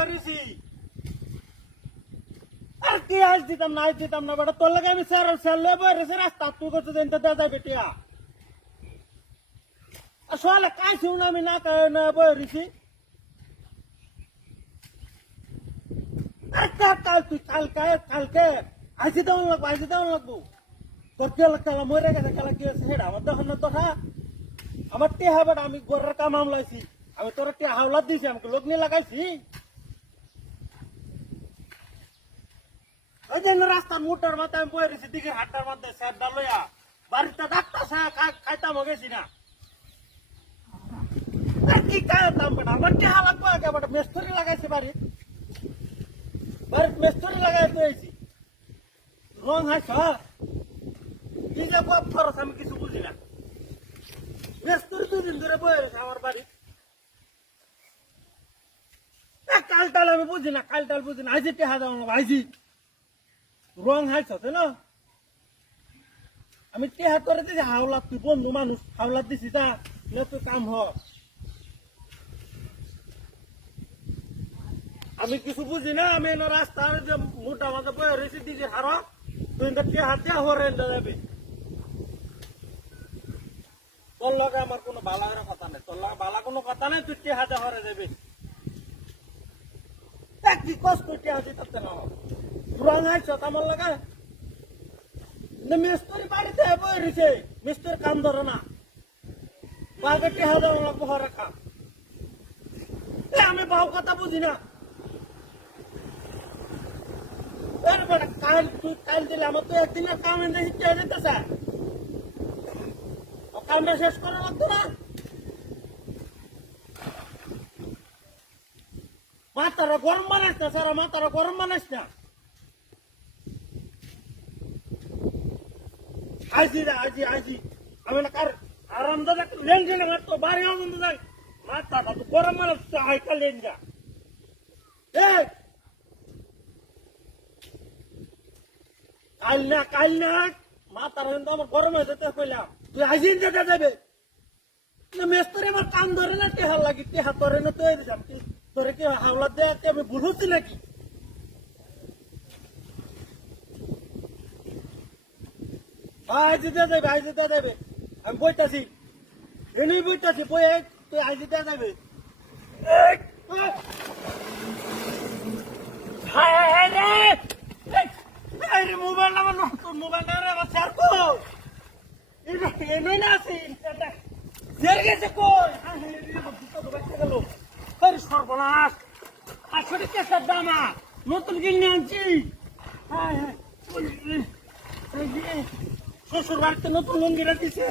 বেরিয়েছি আর কি আজ দিতাম না বেটা তোর লাগে আমি স্যার লেবো রেছে রাস্তা তুই করতে দিন তো দেওয়া যাবে টিয়া আসলে কাজ শুন আমি না বেরিয়েছি কাল তুই কালকে আইসি দেওয়ান লাগবো তোর কে কালা মরে গেছে কালা কি আছে হেড আমার তখন না তোরা আমার টেহা বেটা আমি গোরের কাম আমলাইছি আমি তোর টেহা হাওলাত দিয়েছি আমাকে লোক নিয়ে লাগাইছি ওই যে রাস্তার মোটর মাথায় আমি বয়ে রয়েছি দিঘির হাটটার মধ্যে স্যার ডালইয়া বাড়িতে ডাক্তার স্যার খাইতাম গেছি না কি খাইতাম বেটা আমার টেহা লাগবো আগে বেটা মেস্তরি লাগাইছে বাড়ির মেস্তরি লাগাই পেয়েছি রং হাইছ কি যে কপ খরচ আমি কিছু বুঝি না মেস্তরি 2 দিন ধরে বয়ে রয়েছে আমার বাড়ি কালটাল আমি বুঝি না আইজি টেহা দাও আইজি রং হাইছ তাই না আমি টেহা করে দিছি হাওলাত তুই বন্ধু মানুষ হাওলাত দিছি তা তুই কাম হ আমি কিছু বুঝি না আমি রাস্তার যে মোটা মাঝে বয়ে রয়েছি দিদি হারা তুই টেহা দেওয়া হরে যাবি তোর লগে আমার কোনো বালার কথা নেই তোর লগে বালা কোনো কথা নেই তুই টেহা দেওয়া হরে যাবি কি কষ্ট টেহা দিতে না রং হাইছ আমার লাগা মিস্ত্রি বাড়িতে বই রয়েছে মিস্ত্রির কাম ধরে না বাঘে টেহা দেওয়া লাগবো হরে কাম আমি বাহু কথা বুঝি না কাল দিলে আমার তো একদিনের কাম এনে যেতেছে কামটা শেষ করা লাগতো না মাথারা গরম বানাস না স্যার মাথারা গরম বানাস না আইজি আমি না কার আরামদায়ক লেন গেলে তো বাড়ি আনন্দ যাই মাথাটা তো গরম বানাস হাইকা লেন যা কাল না মাথার আমার গরম হয়ে যেতে কইলাম তুই আইজিন যেতে যাবে মেস্তরে আমার কাম ধরে না টেহা লাগি টেহা ধরে না তো দিলাম তোরে কি হাওলা দেয় আমি ভুল হচ্ছি নাকি আইজি দেওয়া যাবে আমি বইতাছি এনেই বইতাছি বই তুই আইজি দেওয়া যাবে মোবাইল আমার নতুন মোবাইল আমার স্যার কই এনে না আছে গেছে কই গেল সর্বনাশ 500 টাকার দাম নতুন কিনে আনছি শ্বশুর বাড়িতে নতুন লঙ্গিরা দিছে